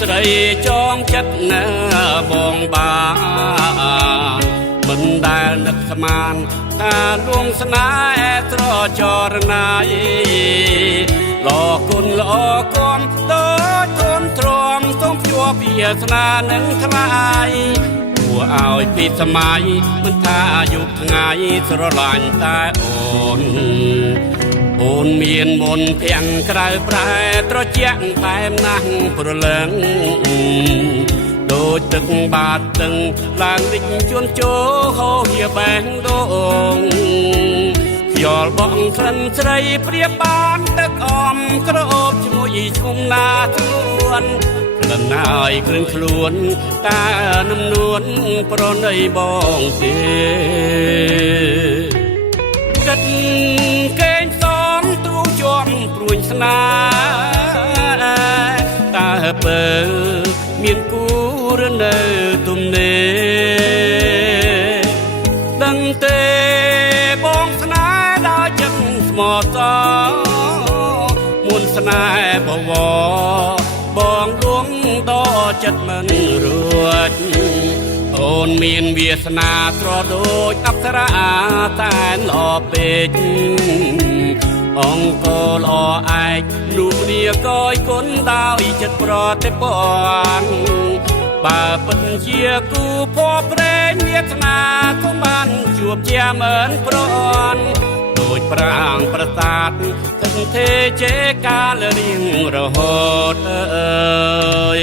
ស្រីចងចិត្តណាបងបានមិនដែលនឹកស្មានការលួងស្នេហ៍ត្រចរណាយល្អគុណល្អគំដូចធនទ្រាំសូមជួបវាសនានឹងថ្លៃគួរឲ្យពីសម័យមិនថាយុគថ្ងៃស្រឡាញ់តែអូនមានមន្តទាំងក្រៅប្រែត្រជាក់តែមណាស់ប្រលឹងដូចទឹកបាតទឹកឡើងលិចជួនជោហូរហៀបែងដងខ្យល់បងក្លិនស្រីព្រៀបបានទឹកអមក្រអូបជាមួយឈុំណាទួនក្លិនហើយគ្រឿងខ្លួនតានឹមនួនប្រណីបងទេគិតកេងជាប់ព្រួយស្នាតើបើមានគូរនៅទំនេរដឹងទេបងស្នេហ៍ដល់ចិត្តស្មោះតមុនស្នេហ៍បវរបងលួងដល់ចិត្តមិនរួចអូនមានវាសនាត្រដូចអប្សរាតែល្អពេកអង្គល្អឯកនោះគ្នាកយគុណដោយចិត្តប្រតិបត្តិបើពិតជាគូភ័ព្វព្រេងវាសនាក៏បានជួបជាមើលប្រន់ដូចប្រាងប្រសាទទឹកទេជេកាលរៀងរហូតអើយ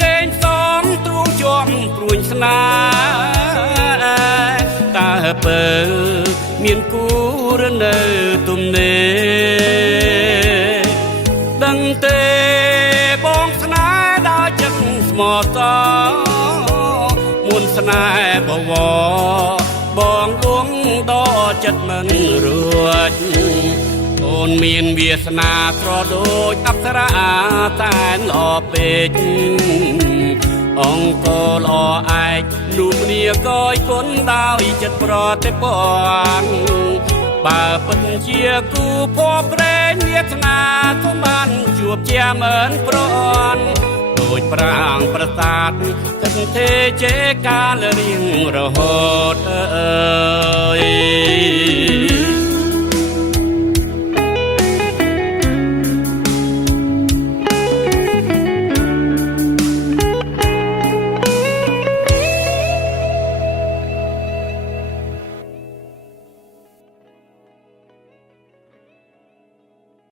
កេងសំទ្រូងជាប់ព្រួយស្នាតើបើមានគូរនៅទំនេរដឹងទេបងស្នេហ៍ដល់ចិត្តស្មោះតមុនស្នេហ៍បវរបងលួងដល់ចិត្តមិនរួចអូនមានវាសនាត្រដូចអប្សរាតែល្អពេកអង្គល្អឯកនោះគ្នាកយគុណដោយចិត្តប្រតិបត្តិបើពិតជាគូភ័ព្វព្រេងវាសនាក៏បានជួបជាមើលប្រន់ដូចប្រាងប្រសាទទឹកទេជេកាលរៀងរហូតអើយ